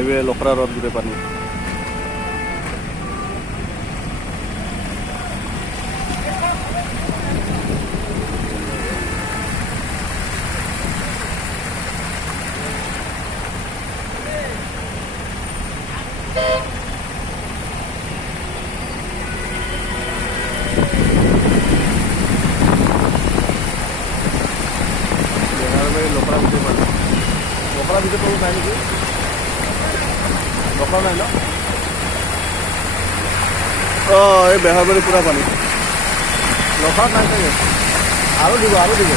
Highway Lokhra ৰ'দ গোটেই পানী। লখৰা গোটেই পানী। লখৰা ভিতৰত তলত নাই নেকি? লখৰা নাই ন? অঁ, এই বেহাৰবাৰী পুৰা পানী। লখৰাত নাই চাগে, আৰু দিব আৰু দিব।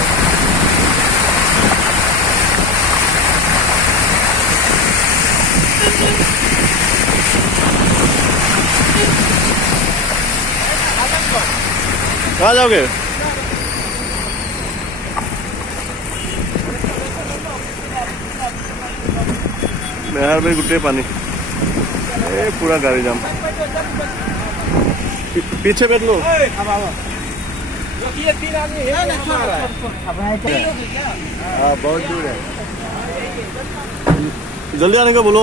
कहाँ जाओगे? बिहार में गुट्टे पानी, ये पूरा गाड़ी जाम। पीछे बैठ लो। हाँ, बहुत दूर है, जल्दी आने का बोलो।